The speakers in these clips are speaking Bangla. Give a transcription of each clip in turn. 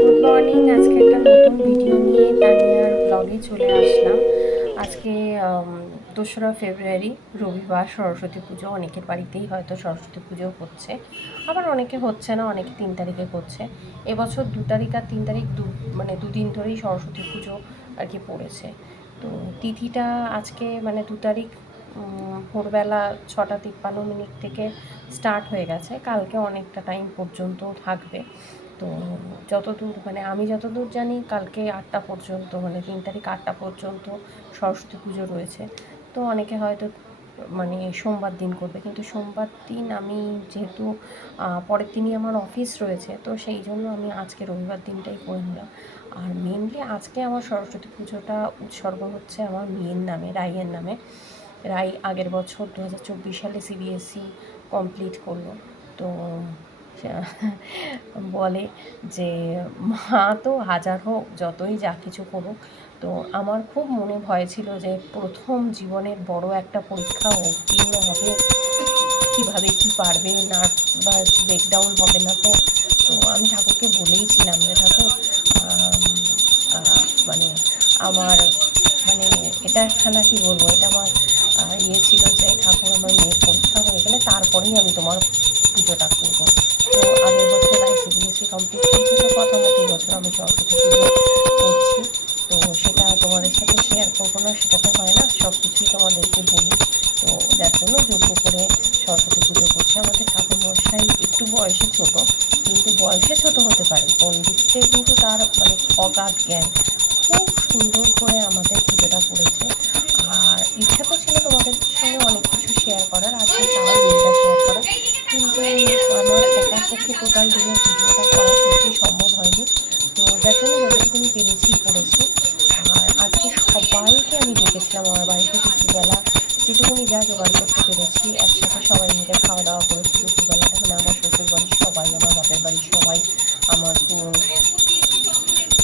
Good morning. আজকে একটা নতুন ভিডিও নিয়ে তানিয়ার ব্লগে চলে আসলাম। আজকে 2রা ফেব্রুয়ারি, রবিবার, সরস্বতী পুজো। অনেকের বাড়িতেই হয়তো সরস্বতী পুজো হচ্ছে, আবার অনেকে হচ্ছে না, অনেকে 3 তারিখে করছে। এবছর 2 তারিখ আর 3 তারিখ মানে দুদিন ধরেই সরস্বতী পুজো আর কি পড়েছে। তো তিথিটা আজকে মানে 2 তারিখ ভোরবেলা 6টা 53 মিনিট থেকে স্টার্ট হয়ে গেছে। কালকে অনেকটা টাইম পর্যন্ত থাকবে। তো যতদূর মানে আমি যতদূর জানি কালকে 8টা পর্যন্ত, মানে 3 তারিখ 8টা পর্যন্ত সরস্বতী পুজো রয়েছে। তো অনেকে হয়তো মানে সোমবার দিন করবে, কিন্তু সোমবার দিন আমি যেহেতু পরের দিনই আমার অফিস রয়েছে, তো সেই জন্য আমি আজকে রবিবার দিনটাই করে নিলাম। আর মেনলি আজকে আমার সরস্বতী পুজোটা উৎসর্গ হচ্ছে আমার মেয়ের নামে, রাইয়ের নামে। রাই আগের বছর 2024 সালে সিবিএসই কমপ্লিট করলো। তো বলে যে মা তো হাজার হোক, যতই যা কিছু করুক, তো আমার খুব মনে ভয় ছিল যে প্রথম জীবনের বড় একটা পরীক্ষা ও উত্তীর্ণ হবে কীভাবে, কি পারবে, নার্ভাস ব্রেকডাউন হবে না তো। তো আমি ঠাকুরকে বলেইছিলাম যে ঠাকুর মানে আমার মানে এটা একখানা কী বলবো, এটা আমার ইয়ে ছিল যে ঠাকুর আমার মেয়ের পরীক্ষা হয়ে গেলে তারপরেই আমি তোমার পুজোটা করবো। তো আগের বছর আইসিডিএসসি কমপ্লিট করেছি, তো প্রথমত এই বছর আমি সরস্বতী পুজো করছি। তো সেটা তোমাদের সাথে শেয়ার করবো না, সেটা তো হয় না, সব কিছুই তোমাদেরকে বলি। তো যার জন্য যোগ্য করে সরস্বতী পুজো করছি। আমাদের ঠাকুরমশাই একটু বয়সে ছোট, কিন্তু বয়সে ছোট হতে পারে, পণ্ডিতে কিন্তু তার মানে অগাধ জ্ঞান। খুব সুন্দর করে আমাদের পুজোটা করেছে। আর ইচ্ছা তো ছিল তোমাদের সঙ্গে অনেক কিছু শেয়ার করার, আজকে সারা দিনটা শেয়ার করার, কিন্তু আমার একার পক্ষে টোটাল দিনের ভিডিওটা করা সত্যি সম্ভব হয়নি। তো যার জন্য যতটুকুনি পেরেছি করেছি। আর আজকে সবাইকে আমি ডেকেছিলাম আমার বাড়িতে দুপুরবেলা, যেটুকুনি যা জোগাড় করতে পেরেছি একসাথে সবাই মিলে খাওয়া দাওয়া করেছি দুপুরবেলাটা। মানে আমার শ্বশুর বাড়ির সবাই, আমার বাপের বাড়ির সবাই, আমার বোন।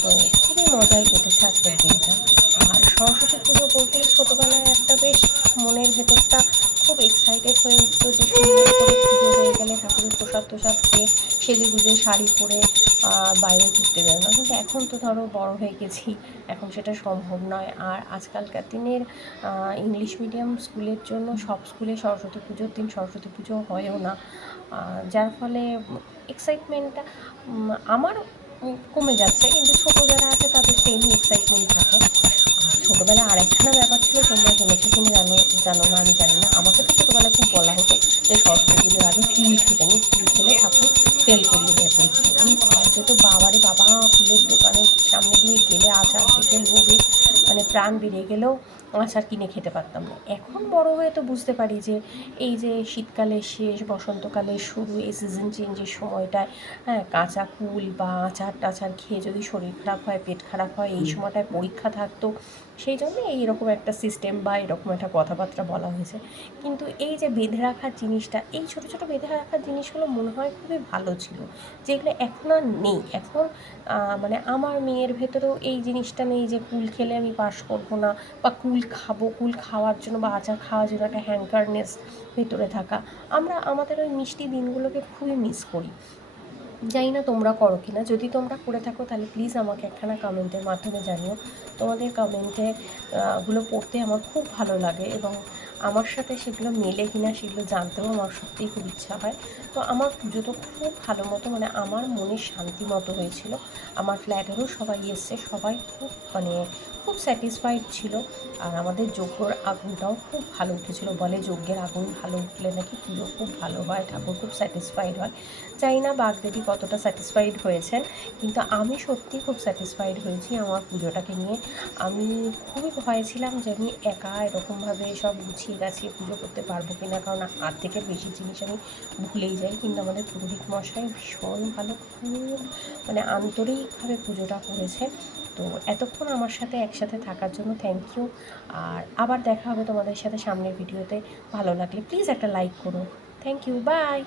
তো খুবই মজায় কেটেছে আজকের দিনটা। আর সরস্বতী পুজো বলতেই ছোটোবেলায় একটা বেশ মনের ভেতরটা খুব এক্সাইটেড হয়ে উঠতো যে সুন্দর করে পুজো হয়ে গেলে ঠাকুরের প্রসাদ টোসাদ খেয়ে সেজে গুজে শাড়ি পরে বাইরে ঘুরতে বেরোনো। কিন্তু এখন তো ধরো বড় হয়ে গেছি, এখন সেটা সম্ভব নয়। আর আজকালকার দিনের ইংলিশ মিডিয়াম স্কুলের জন্য সব স্কুলে সরস্বতী পুজোর দিন সরস্বতী পুজো হয়ও না। যার ফলে এক্সাইটমেন্টটা আমার কমে যাচ্ছে, কিন্তু ছোটো যারা আছে তাদের সেমই এক্সাইটমেন্ট থাকে। আর ছোটোবেলায় আরেকখানা ব্যাপার ছিল, তোমরা জেনেছো কিনা জানো না আমি জানি না, আমাকে তো ছোটোবেলায় খুব বলা হতো যে সরস্বতী পুজোর আগে কুল খেতে নেই, কুল খেলে ঠাকুর ফেল করিয়ে দেয় পরীক্ষায়। আমি ভয় পেতো, বাবারে বাবা, কুলের দোকানের সামনে দিয়ে গেলে আচার দেখে লোভে মানে প্রাণ বেরিয়ে গেলেও আচার কিনে খেতে পারতাম না। এখন বড় হয়ে তো বুঝতে পারি যে এই যে শীতকালের শেষ, বসন্তকালের শুরু, এই সিজন চেঞ্জের সময়টায় হ্যাঁ, কাঁচা কুল বা আচার টাচার খেয়ে যদি শরীর খারাপ হয়, পেট খারাপ হয়, এই সময়টায় পরীক্ষা থাকতো, সেই জন্য এইরকম একটা সিস্টেম বা এরকম একটা কথাবার্তা বলা হয়েছে। কিন্তু এই যে বেঁধে রাখার জিনিসটা, এই ছোটো ছোটো বেঁধে রাখার জিনিসগুলো মনে হয় খুবই ভালো ছিল, যেগুলো এখন আর নেই। এখন মানে আমার মেয়ের ভেতরেও এই জিনিসটা নেই যে কুল খেলে আমি পাস করবো না, বা কুল খাবো, কুল খাওয়ার জন্য বা আচার খাওয়ার জন্য একটা হ্যাঙ্কারনেস ভেতরে থাকা। আমরা আমাদের ওই মিষ্টি দিনগুলোকে খুবই মিস করি। জানি না তোমরা করো কি না, যদি তোমরা করে থাকো তাহলে প্লিজ আমাকে একখানা কমেন্টের মাধ্যমে জানিও। তোমাদের কমেন্টে গুলো পড়তে আমার খুব ভালো লাগে, এবং আমার সাথে সেগুলো মেলে কিনা সেগুলো জানতেও আমার সত্যিই খুব ইচ্ছা হয়। তো আমার পুজো তো খুব ভালো মতো, মানে আমার মনের শান্তি মতো হয়েছিল। আমার ফ্ল্যাটেরও সবাই এসছে, সবাই খুব মানে খুব স্যাটিসফাইড ছিল। আর আমাদের যজ্ঞর আগুনটাও খুব ভালো উঠেছিল, বলে যজ্ঞের আগুন ভালো উঠলে নাকি পুজো খুব ভালো হয়, ঠাকুর খুব স্যাটিসফাইড হয়। জানি না বাগদেবী কতটা স্যাটিসফাইড হয়েছেন, কিন্তু আমি সত্যিই খুব স্যাটিসফাইড হয়েছি আমার পুজোটাকে নিয়ে। আমি খুবই ভয়ে ছিলাম যে আমি একা এরকমভাবে সব গুছিয়ে গাছিয়ে পুজো করতে পারবো কি না, কারণ অর্ধেকের বেশি জিনিস আমি ভুলেই যাই। কিন্তু আমাদের পুরোহিত মশাই ভীষণ ভালো, খুব মানে আন্তরিকভাবে পুজোটা করেছে। তো এতক্ষণ আমার সাথে একসাথে থাকার জন্য থ্যাংক ইউ। আর আবার দেখা হবে তোমাদের সাথে সামনের ভিডিওতে। ভালো লাগলে প্লিজ একটা লাইক করো। Thank you, by.